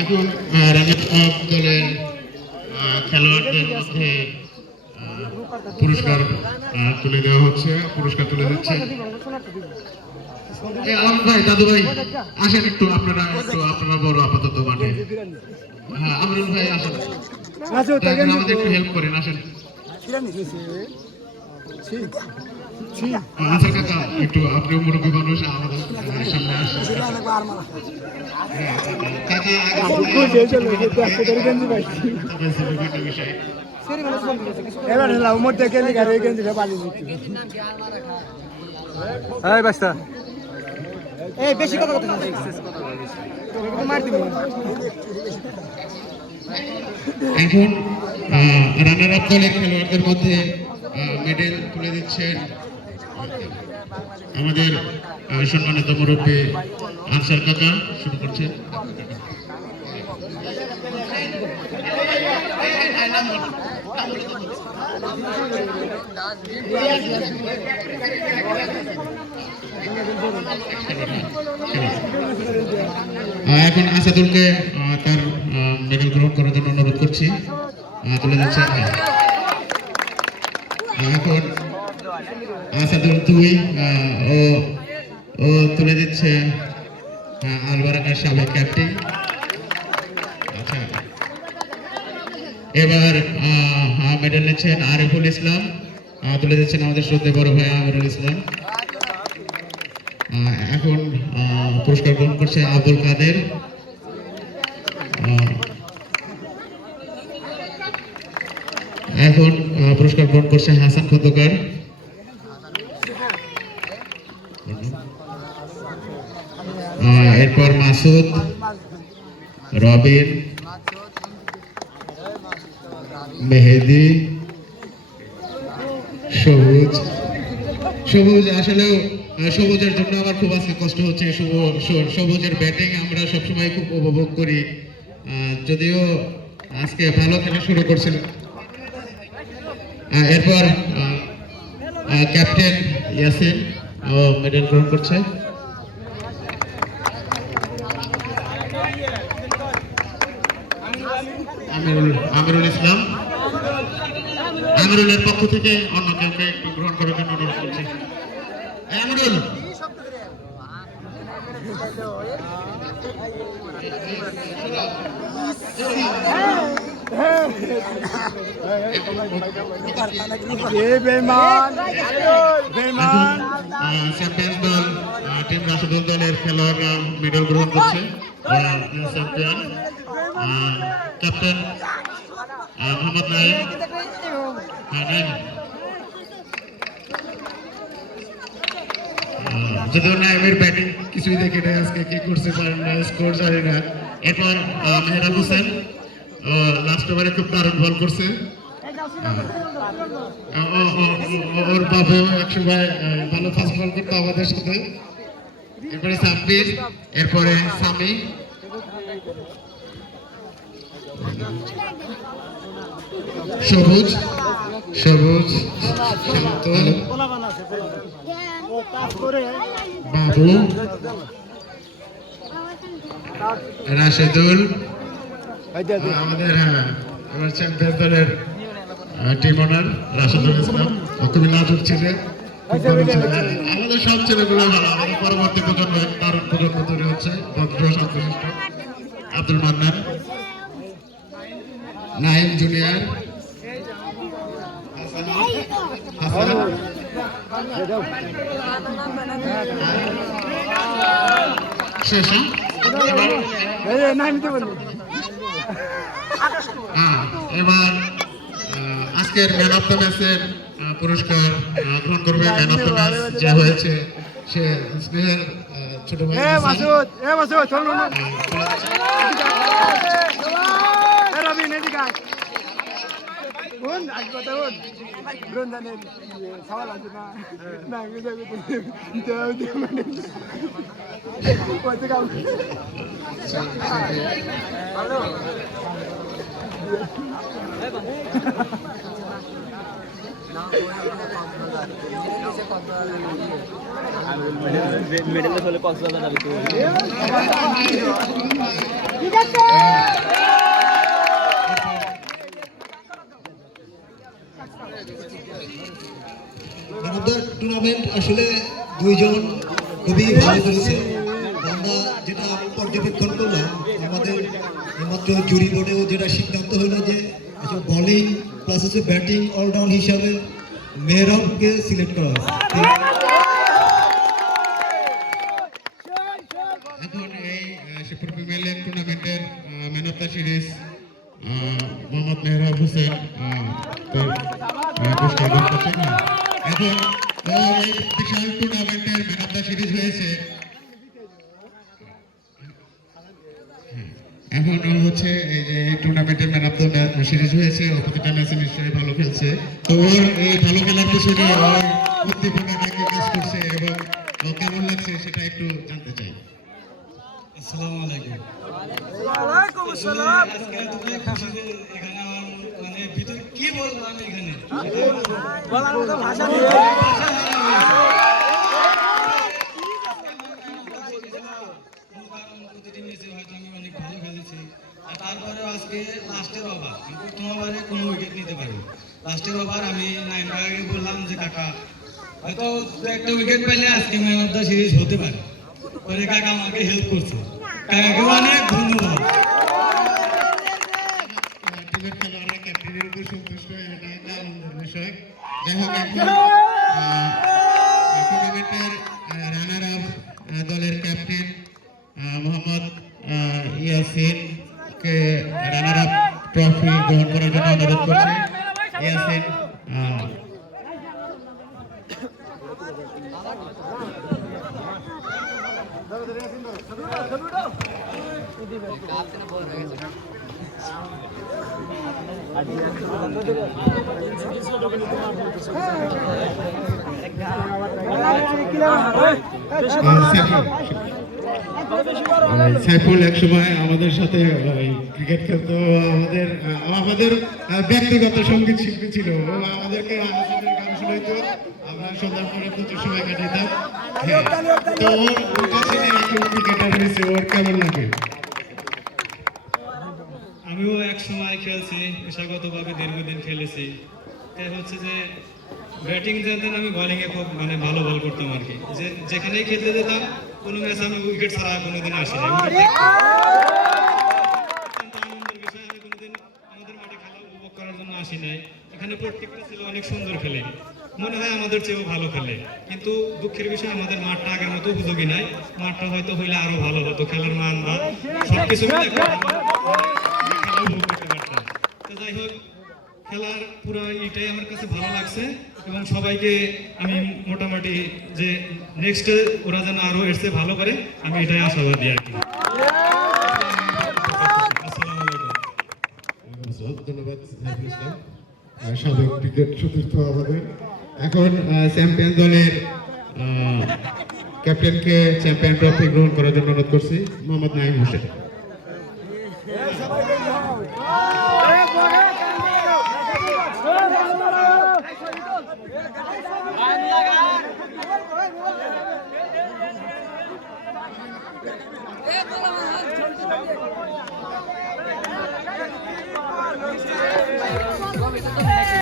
এখন রানার আপ দলের খেলোয়াড়দের মধ্যে পুরস্কার তুলে দেওয়া হচ্ছে, পুরস্কার তুলে দিচ্ছে আলম ভাই, দাদু ভাই আসেন একটু, আপনারা বড় আপাতত মাঠে। হ্যাঁ আমরুল ভাই আসেন, আমাদের একটু হেল্প করেন, আসেন। আচ্ছা কাকা একটু, আপনিও মুরব্বী মানুষ, আমাদের সামনে আসেন বিষয়। এবার উমর থেকে বেশি কথা কথা মার দিবি। এখন রানার আপ দলের খেলোয়াড়দের মধ্যে মেডেল তুলে দিচ্ছেন আমাদের সম্মানিত মুরব্বী আনসার কাকা, শুরু করছেন। এখন আসাদুলকে তার মেডেল গ্রহণ করার জন্য অনুরোধ করছি, তুলে দিচ্ছে। এখন আসাদুল 2 ও তুলে দিচ্ছে আলবারাকার সাবেক ক্যাপ্টেন। আচ্ছা, এবার মেডেল নিচ্ছেন আরিফুল ইসলাম, তুলে দিচ্ছেন আমাদের শ্রদ্ধেয় বড় ভাই আমিরুল ইসলাম। এখন পুরস্কার গ্রহণ করছে আব্দুল কাদের। এখন পুরস্কার গ্রহণ করছে হাসান খন্দকার। এরপর মাসুদ, রবিন, মেহেদি, সবুজ আসলেও সবুজের জন্য আমার খুব আজকে কষ্ট হচ্ছে। সবুজের ব্যাটিং আমরা সবসময় খুব উপভোগ করি, যদিও আজকে ভালো খেলা শুরু করছিল। এরপর ক্যাপ্টেন ইয়াসিন মেডেল গ্রহণ করছে। আমিরুল ইসলাম, আমিরুলের পক্ষ থেকে অন্য কাউকে একটু গ্রহণ করার জন্য অনুরোধ করছি। আমিরুল চ্যাম্পিয়ন্স দল টিম রাশিদুল দলের খেলোয়াড়রা মেডেল গ্রহণ করছে। Champion captain Mohammad Naim. যদিও নাইমের ব্যাটিং কিছুই দেখে নেই আজকে, কি করছে পারেন না, স্কোর জানি না। এরপর মেহরাব হোসেন লাস্ট ওভারে খুব দারুণ বল করছে। ওর বাপেও একসময় ভালো ফাস্ট বল করতো আমাদের সাথে। এরপরে সাব্বির, এরপরে সামি, সবুজ, বাবু, রাশেদুল, আমাদের এবার চ্যাম্পিয়ন দলের টিম ওনার রাশেদুল ইসলাম, খুবই নাজুক ছেলে, আমাদের সব ছেলেগুলো ভালো। আমাদের পরবর্তী প্রজন্ম দারুণ প্রজন্ম তৈরি হচ্ছে, ভদ্র শান্তশিষ্ট। আব্দুল মান্নান, নাইম জুনিয়র, হাসান, শেষা। এবার আজকের ম্যান অফ দ্য ম্যাচের পুরস্কার গ্রহণ করবে। ম্যান অফ দ্য ম্যাচ যে হয়েছে সে স্নেহের ছোট ভাই মেডেল হলে কক্সবাজার যাবে। ফেলেছে। আমরা যেটা পর্যবেক্ষণ করলাম, আমাদের এইমাত্র জুরি বোর্ডেও যেটা সিদ্ধান্ত হলো যে বোলিং প্লাস হচ্ছে ব্যাটিং অলরাউন্ড হিসাবে মেহরাবকে সিলেক্ট করা হয়েছে। এখন এই শিবপুর প্রিমিয়ার লিগ টুর্নামেন্টের man of the series Mohammad Mehrab Hossain পুরস্কার গ্রহণ করছেন। এখন এই বিশাল টুর্নামেন্টের ম্যান অফ দ্য সিরিজ হয়েছে, এখন হচ্ছে এই যে এই টুর্নামেন্টের ম্যান অফ দ্য সিরিজ হয়েছে, ও প্রতিটা ম্যাচে নিশ্চয়ই ভালো খেলছে। তো ওর এই ভালো খেলার পিছনে ওর উদ্দীপনাটা কি কাজ করছে এবং ও কেমন লাগছে সেটা একটু জানতে চাই। আসসালামু আলাইকুম। ওয়ালাইকুম আসসালাম। আজকে এতটাই খুশি যে এখানে আমার মানে ভিতরে কি বলবো আমি এখানে বলার মতো ভাষা নেই। প্রতিটি ম্যাচে হয়তো আমি অনেক ভালো খেলেছি, আর তারপরেও আজকে লাস্টের ওভার আমি প্রথম ওভারে কোনো উইকেট নিতে পারি। লাস্টের ওভার আমি নাইম কাকাকে বললাম যে কাকা হয়তো একটা উইকেট পেলে আজকে ম্যান অফ দ্য সিরিজ হতে পারে। পরে কাকা আমাকে হেল্প করছে, কাকাকে অনেক ধন্যবাদ। টিমের খেলোয়াড়রা ক্যাপ্টেনের উপর সন্তুষ্ট, এটা একটা আনন্দের বিষয়। যাই হোক, এখন টুর্নামেন্টের রানার আপ দলের ক্যাপ্টেন মোহাম্মদ ইয়াসিনকে রানার আপ ট্রফি গ্রহণ করার জন্য অনুরোধ করছি। ইয়াসিন সাইফুল এক সময় আমাদের সাথে ক্রিকেট খেলতো, আমাদের ব্যক্তিগত সঙ্গীত শিল্পী ছিল। ও আমাদেরকে আলোচনার গান শোনাইতো, আমরা সন্ধ্যার পরে প্রচুর সময় কাটাইতাম। তো ওর কাছে এখন ক্রিকেটার হয়েছে, ওর কেমন লাগে? আমিও এক সময় খেলছি, পেশাগতভাবে দীর্ঘদিন খেলেছি। তাই হচ্ছে যে ব্যাটিং জানতেন, আমি বোলিংয়ে খুব মানে ভালো বল করতাম আর কি। যে যেখানেই খেলতে যেতাম কোনো ম্যাচ আমি উইকেট ছাড়া কোনোদিন আসি না। আনন্দের বিষয়, আমি কোনোদিন আমাদের মাঠে খেলা উপভোগ করার জন্য আসি নাই। এখানে প্রত্যেকটা ছেলে অনেক সুন্দর খেলে, মনে হয় আমাদের চেয়েও ভালো খেলে, কিন্তু দুঃখের বিষয় আমাদের মাঠটা আগের মতো উপযোগী নাই। মাঠটা হয়তো হইলে আরো ভালো হতো, খেলার মান বা সবকিছু মিলে খেলা উপভোগ করতে পারতাম। তো যাই হোক, খেলার পুরো এটাই আমার কাছে ভালো লাগছে এবং সবাইকে আমি মোটামুটি যে নেক্সট ওরা যেন আরো এর চেয়ে ভালো করে, আমি এটাই আশাবাদী আর কি। আসসালামু আলাইকুম। ধন্যবাদ সাইফুল ইসলাম, সাবেক ক্রিকেট সতীর্থ আমাদের। এখন চ্যাম্পিয়ন দলের ক্যাপ্টেনকে চ্যাম্পিয়ন ট্রফি গ্রহণ করার জন্য অনুরোধ করছি মোহাম্মদ নাঈম হোসেন।